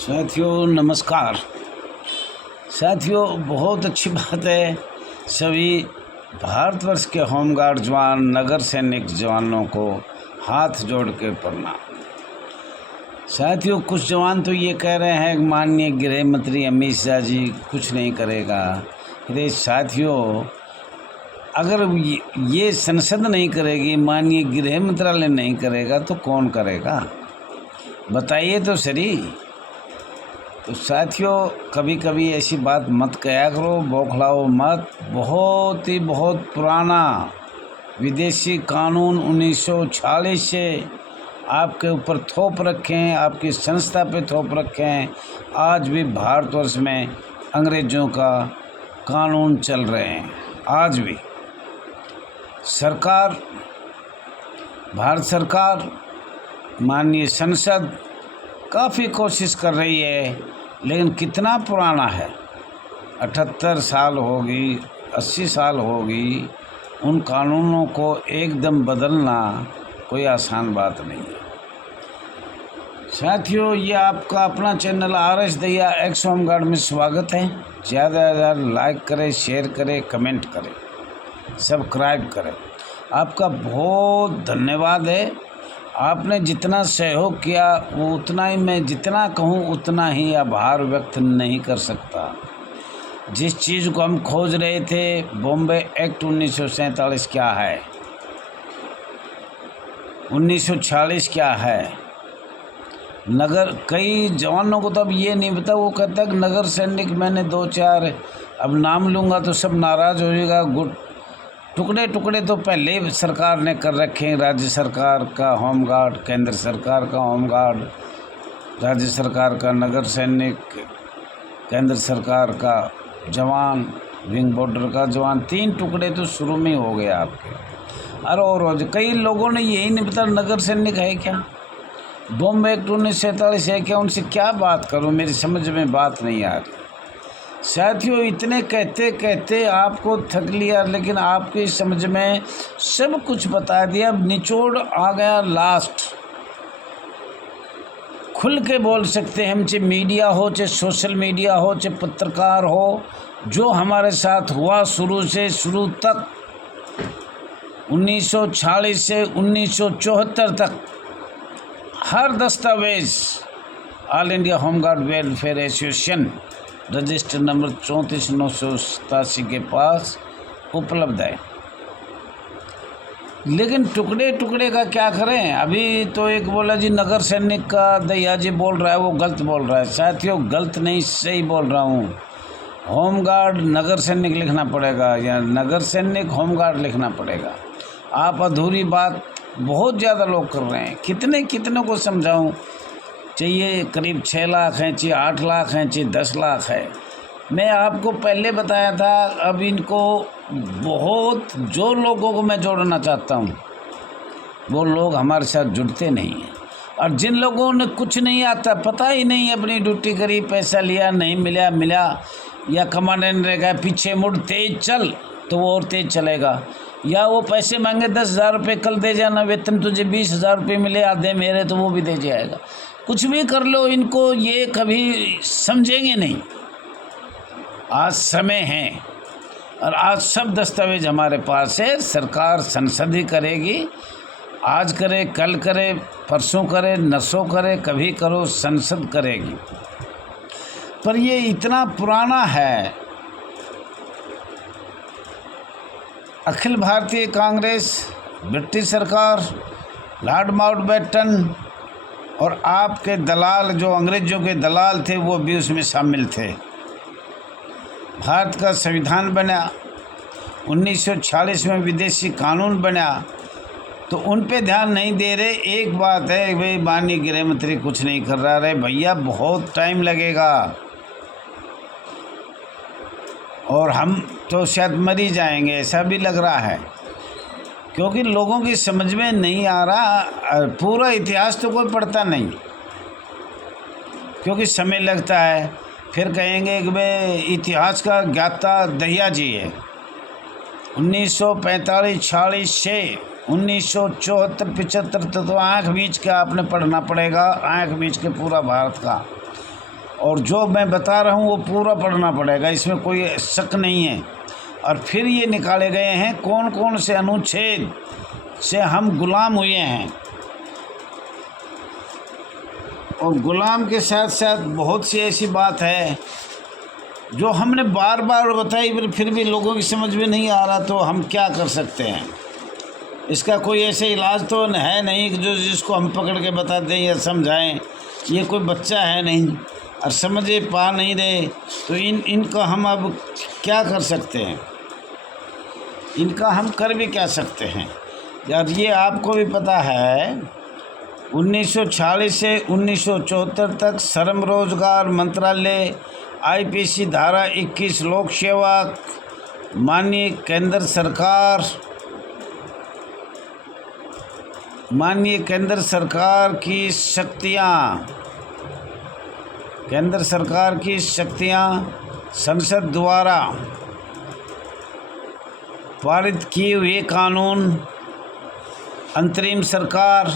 साथियों नमस्कार। साथियों बहुत अच्छी बात है, सभी भारतवर्ष के होमगार्ड जवान नगर सैनिक जवानों को हाथ जोड़ के प्रणाम। साथियों कुछ जवान तो ये कह रहे हैं माननीय गृह मंत्री अमित शाह जी कुछ नहीं करेगा। अरे साथियों, अगर ये संसद नहीं करेगी, माननीय गृह मंत्रालय नहीं करेगा तो कौन करेगा बताइए तो सही। तो साथियों कभी कभी ऐसी बात मत कया करो, बौखलाओ मत। बहुत पुराना विदेशी कानून 1946 से आपके ऊपर थोप रखे हैं, आपकी संस्था पे थोप रखे हैं। आज भी भारतवर्ष में अंग्रेज़ों का कानून चल रहे हैं। आज भी सरकार, भारत सरकार, माननीय संसद काफ़ी कोशिश कर रही है, लेकिन कितना पुराना है, 78 साल होगी, 80 साल होगी। उन कानूनों को एकदम बदलना कोई आसान बात नहीं है। साथियों ये आपका अपना channel RS Dahiya x home guard में स्वागत है। ज़्यादा से ज़्यादा लाइक करें, शेयर करें, कमेंट करें, सब्सक्राइब करें। आपका बहुत धन्यवाद है। आपने जितना सहयोग किया वो उतना ही, मैं जितना कहूँ उतना ही आभार व्यक्त नहीं कर सकता। जिस चीज़ को हम खोज रहे थे, बॉम्बे एक्ट 1947 क्या है, 1946 क्या है, नगर, कई जवानों को तो अब ये नहीं पता। वो कहता कि नगर सैनिक, मैंने 2-4 अब नाम लूँगा तो सब नाराज़ हो जाएगा। गुट टुकड़े टुकड़े तो पहले ही सरकार ने कर रखे हैं। राज्य सरकार का होमगार्ड, केंद्र सरकार का होमगार्ड, राज्य सरकार का नगर सैनिक, केंद्र सरकार का जवान, विंग बॉर्डर का जवान, 3 टुकड़े तो शुरू में हो गए आपके। और कई लोगों ने यही नहीं पता नगर सैनिक है क्या, बॉम्बे एक्ट 1947 है क्या। उनसे क्या बात करूं, मेरी समझ में बात नहीं आ रही। साथियों इतने कहते कहते आपको थक लिया, लेकिन आपकी समझ में सब कुछ बता दिया। अब निचोड़ आ गया लास्ट। खुल के बोल सकते हैं हम, चाहे मीडिया हो, चाहे सोशल मीडिया हो, चाहे पत्रकार हो। जो हमारे साथ हुआ शुरू तक, 1946 से 1974 तक, हर दस्तावेज all India home guard welfare association register number 34,987 के पास उपलब्ध है। लेकिन टुकड़े टुकड़े का क्या करें। अभी तो एक बोला जी नगर सैनिक का दहिया जी बोल रहा है, वो गलत बोल रहा है। साथियों गलत नहीं, सही बोल रहा हूँ। होमगार्ड नगर सैनिक लिखना पड़ेगा, या नगर सैनिक होमगार्ड लिखना पड़ेगा। आप अधूरी बात बहुत ज़्यादा लोग कर रहे हैं। कितने को समझाऊँ। चाहिए करीब 6 लाख हैं, चाहिए 8 लाख हैं, चाहिए 10 लाख है। मैं आपको पहले बताया था। अब इनको बहुत, जो लोगों को मैं जोड़ना चाहता हूँ वो लोग हमारे साथ जुड़ते नहीं हैं। और जिन लोगों ने कुछ नहीं आता, पता ही नहीं, अपनी ड्यूटी करी, पैसा लिया, नहीं मिला, या कमांडेंट ने कहा पीछे मुड़, तेज चल, तो वो और तेज चलेगा। या वो पैसे मांगे 10,000 रुपये, कल दे जाना, वेतन तुझे 20,000 रुपये मिले, आधे मेरे, तो वो भी दे जाएगा। कुछ भी कर लो, इनको ये कभी समझेंगे नहीं। आज समय है और आज सब दस्तावेज हमारे पास है। सरकार संसद ही करेगी, आज करे, कल करे, परसों करे, नसों करे, कभी करो, संसद करेगी। पर ये इतना पुराना है। अखिल भारतीय कांग्रेस, ब्रिटिश सरकार, लॉर्ड माउंटबेटन और आपके दलाल, जो अंग्रेज़ों के दलाल थे, वो भी उसमें शामिल थे। भारत का संविधान बना, 1946 में विदेशी कानून बना, तो उन पे ध्यान नहीं दे रहे। एक बात है भाई, माननीय गृह मंत्री कुछ नहीं कर रहा है। भैया बहुत टाइम लगेगा और हम तो शायद मर ही जाएंगे, ऐसा भी लग रहा है, क्योंकि लोगों की समझ में नहीं आ रहा। पूरा इतिहास तो कोई पढ़ता नहीं, क्योंकि समय लगता है। फिर कहेंगे कि भाई इतिहास का ज्ञाता दहिया जी है। 1945-46 से 1974-75 तो आँख मीच के आपने पढ़ना पड़ेगा, आँख मीच के पूरा भारत का। और जो मैं बता रहा हूँ वो पूरा पढ़ना पड़ेगा, इसमें कोई शक नहीं है। और फिर ये निकाले गए हैं कौन कौन से अनुच्छेद से हम गुलाम हुए हैं, और गुलाम के साथ साथ बहुत सी ऐसी बात है जो हमने बार बार बताई, पर फिर भी लोगों की समझ में नहीं आ रहा, तो हम क्या कर सकते हैं। इसका कोई ऐसे इलाज तो है नहीं कि जो जिसको हम पकड़ के बता दें या समझाएं। ये कोई बच्चा है नहीं और समझे पा नहीं रहे, तो इनका हम अब क्या कर सकते हैं, इनका हम कर भी क्या सकते हैं। यार ये आपको भी पता है 1946 से 1974 तक श्रम रोजगार मंत्रालय आईपीसी धारा 21 लोक सेवा माननीय केंद्र सरकार की शक्तियां संसद द्वारा पारित किए हुए कानून, अंतरिम सरकार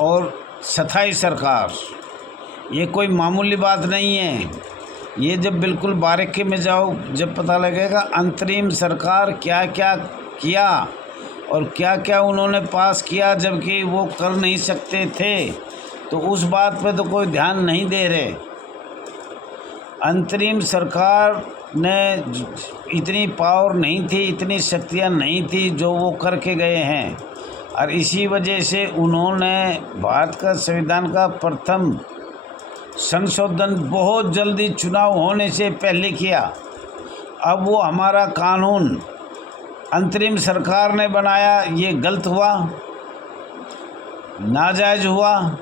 और स्थायी सरकार, ये कोई मामूली बात नहीं है। ये जब बिल्कुल बारीकी में जाओ जब पता लगेगा अंतरिम सरकार क्या क्या किया और क्या क्या उन्होंने पास किया जबकि वो कर नहीं सकते थे, तो उस बात पे तो कोई ध्यान नहीं दे रहे। अंतरिम सरकार ने इतनी पावर नहीं थी, इतनी शक्तियाँ नहीं थी जो वो करके गए हैं, और इसी वजह से उन्होंने भारत का संविधान का प्रथम संशोधन बहुत जल्दी चुनाव होने से पहले किया। अब वो हमारा कानून अंतरिम सरकार ने बनाया, ये गलत हुआ, नाजायज़ हुआ।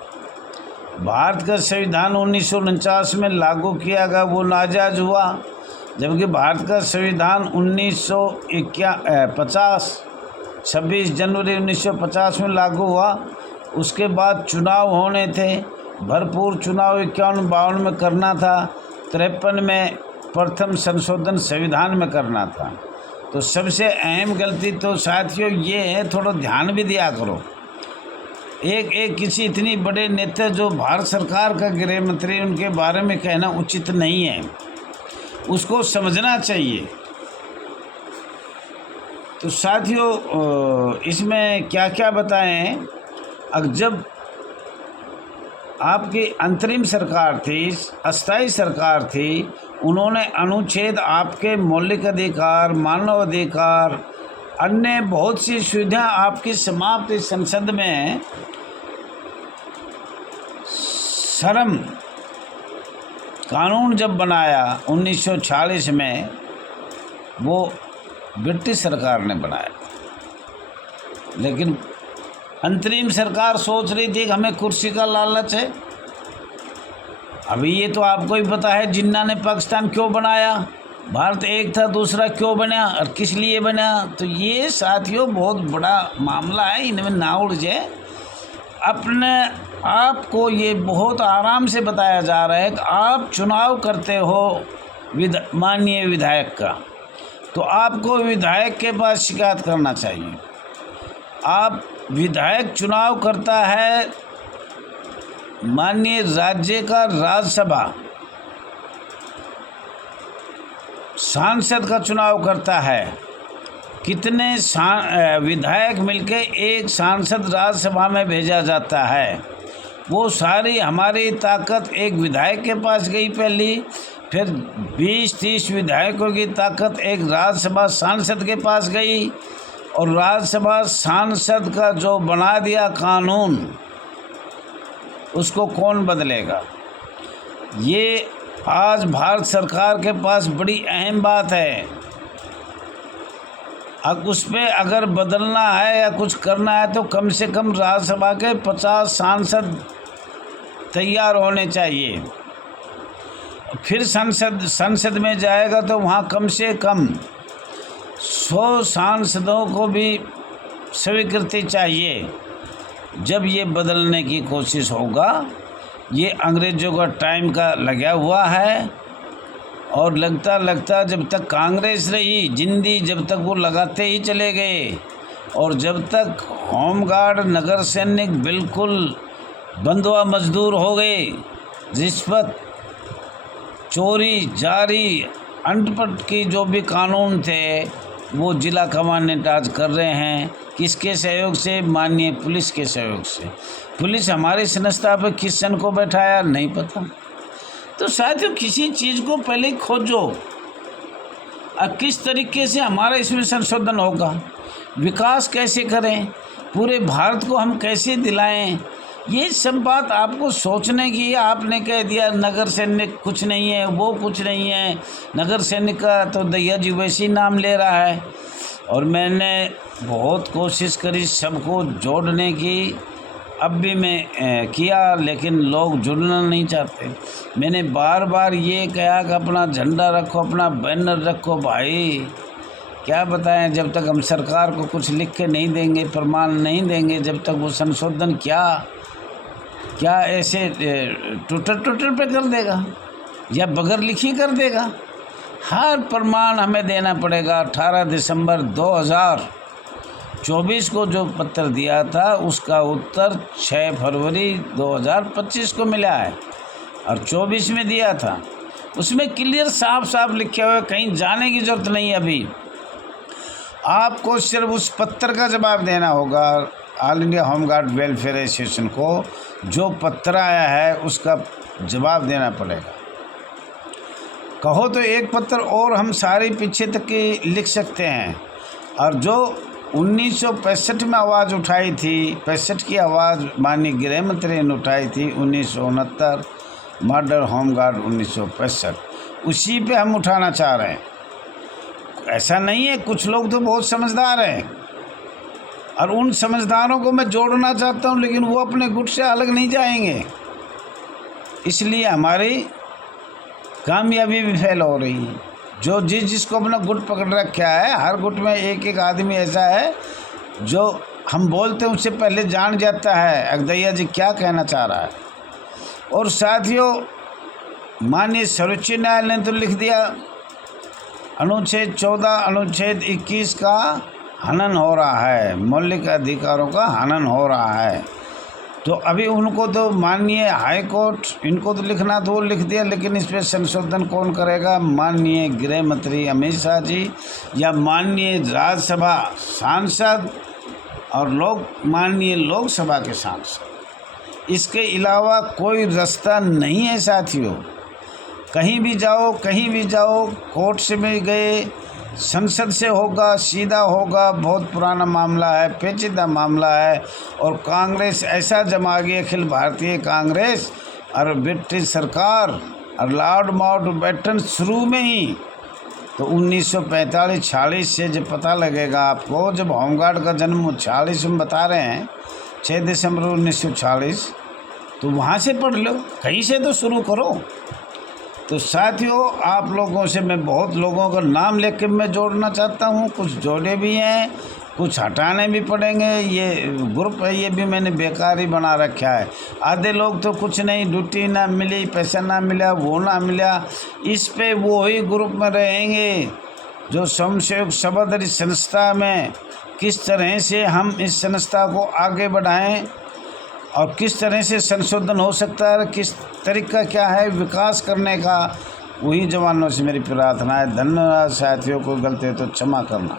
भारत का संविधान 1949 में लागू किया गया, वो नाजायज़ हुआ, जबकि भारत का संविधान 26 जनवरी 1950 में लागू हुआ। उसके बाद चुनाव होने थे, भरपूर चुनाव 51-52 में करना था, 53 में प्रथम संशोधन संविधान में करना था। तो सबसे अहम गलती तो साथियों ये है, थोड़ा ध्यान भी दिया करो। एक किसी इतनी बड़े नेता जो भारत सरकार का गृह मंत्री, उनके बारे में कहना उचित नहीं है, उसको समझना चाहिए। तो साथियों इसमें क्या क्या बताएं। अब जब आपकी अंतरिम सरकार थी, अस्थायी सरकार थी, उन्होंने अनुच्छेद आपके मौलिक अधिकार, मानव अधिकार, अन्य बहुत सी सुविधाएं आपकी समाप्त संसद में श्रम कानून जब बनाया 1946 में, वो ब्रिटिश सरकार ने बनाया, लेकिन अंतरिम सरकार सोच रही थी कि हमें कुर्सी का लालच है। अभी ये तो आपको ही पता है जिन्ना ने पाकिस्तान क्यों बनाया, भारत एक था दूसरा क्यों बना और किस लिए बना। तो ये साथियों बहुत बड़ा मामला है, इनमें ना उलझे। अपने आप को ये बहुत आराम से बताया जा रहा है कि आप चुनाव करते हो माननीय विधायक का, तो आपको विधायक के पास शिकायत करना चाहिए। आप विधायक चुनाव करता है, माननीय राज्य का राज्यसभा सांसद का चुनाव करता है, कितने विधायक मिलके एक सांसद राज्यसभा में भेजा जाता है। वो सारी हमारी ताकत एक विधायक के पास गई पहली, फिर 20-30 विधायकों की ताकत एक राज्यसभा सांसद के पास गई, और राज्यसभा सांसद का जो बना दिया कानून, उसको कौन बदलेगा। ये आज भारत सरकार के पास बड़ी अहम बात है। अब उस पर अगर बदलना है या कुछ करना है तो कम से कम राज्यसभा के 50 सांसद तैयार होने चाहिए। फिर संसद में जाएगा तो वहाँ कम से कम 100 सांसदों को भी स्वीकृति चाहिए। जब ये बदलने की कोशिश होगा, ये अंग्रेज़ों का टाइम का लगा हुआ है, और लगता जब तक कांग्रेस रही जिंदी, जब तक वो लगाते ही चले गए, और जब तक होमगार्ड नगर सैनिक बिल्कुल बंधुआ मजदूर हो गए, रिश्वत, चोरी, जारी, अंटपट की जो भी कानून थे वो जिला कमांडेंट आज कर रहे हैं। किसके सहयोग से? माननीय पुलिस के सहयोग से। पुलिस हमारी संस्था पर किस जन को बैठाया नहीं पता। तो साथियों, किसी चीज़ को पहले खोजो और किस तरीके से हमारा इसमें संशोधन होगा, विकास कैसे करें, पूरे भारत को हम कैसे दिलाएं, ये सब बात आपको सोचने की है। आपने कह दिया नगर सैनिक कुछ नहीं है, वो कुछ नहीं है, नगर सैनिक का तो दैया जी वैसे ही नाम ले रहा है। और मैंने बहुत कोशिश करी सबको जोड़ने की, अब भी मैं किया, लेकिन लोग जुड़ना नहीं चाहते। मैंने बार बार ये कहा कि अपना झंडा रखो, अपना बैनर रखो। भाई क्या बताएं, जब तक हम सरकार को कुछ लिख के नहीं देंगे, प्रमाण नहीं देंगे, जब तक वो संशोधन क्या ऐसे ट्विटर पे कर देगा या बगैर लिखी कर देगा? हर प्रमाण हमें देना पड़ेगा। 18 दिसंबर 2024 को जो पत्र दिया था उसका उत्तर 6 फरवरी 2025 को मिला है और 24 में दिया था। उसमें क्लियर साफ साफ लिखे हुए, कहीं जाने की ज़रूरत नहीं। अभी आपको सिर्फ उस पत्र का जवाब देना होगा। All India home guard welfare association को जो पत्र आया है उसका जवाब देना पड़ेगा। कहो तो एक पत्र और हम सारे पीछे तक की लिख सकते हैं। और जो 1965 में आवाज़ उठाई थी, 65 की आवाज़ माननीय गृह मंत्री ने उठाई थी, 1969 मॉडल होमगार्ड 1965, उसी पे हम उठाना चाह रहे हैं। ऐसा नहीं है, कुछ लोग तो बहुत समझदार हैं और उन समझदारों को मैं जोड़ना चाहता हूं, लेकिन वो अपने गुट से अलग नहीं जाएंगे। इसलिए हमारी कामयाबी भी फेल हो रही है। जो जिसको अपना गुट पकड़ रखा है, हर गुट में एक एक आदमी ऐसा है जो हम बोलते हैं उससे पहले जान जाता है अगदैया जी क्या कहना चाह रहा है। और साथियों, माननीय सर्वोच्च न्यायालय ने तो लिख दिया अनुच्छेद 14 अनुच्छेद 21 का हनन हो रहा है, मौलिक अधिकारों का हनन हो रहा है। तो अभी उनको तो माननीय हाई कोर्ट, इनको तो लिखना तो वो लिख दिया, लेकिन इस पर संशोधन कौन करेगा? माननीय गृह मंत्री अमित शाह जी या माननीय राज्यसभा सांसद और माननीय लोकसभा के सांसद। इसके अलावा कोई रास्ता नहीं है साथियों। कहीं भी जाओ, कोर्ट से भी गए, संसद से होगा, सीधा होगा, बहुत पुराना मामला है, पेचीदा मामला है। और कांग्रेस ऐसा जमा गई, अखिल भारतीय कांग्रेस और ब्रिटिश सरकार और लॉर्ड माउंटबेटन शुरू में ही। तो 1945-46 से जब पता लगेगा आपको, जब होमगार्ड का जन्म 46 में बता रहे हैं, 6 दिसंबर 1946, तो वहाँ से पढ़ लो, कहीं से तो शुरू करो। तो साथियों, आप लोगों से मैं बहुत लोगों का नाम लेकर के मैं जोड़ना चाहता हूँ। कुछ जोड़े भी हैं, कुछ हटाने भी पड़ेंगे। ये ग्रुप है, ये भी मैंने बेकार ही बना रखा है। आधे लोग तो कुछ नहीं, ड्यूटी ना मिली, पैसा ना मिला, वो ना मिला, इस पे वो ही ग्रुप में रहेंगे। जो स्वयंसेवक सभादरी संस्था में किस तरह से हम इस संस्था को आगे बढ़ाएं और किस तरह से संशोधन हो सकता है, किस तरीका क्या है विकास करने का, वही जवानों से मेरी प्रार्थना है। धन्यवाद साथियों, को गलती है तो क्षमा करना।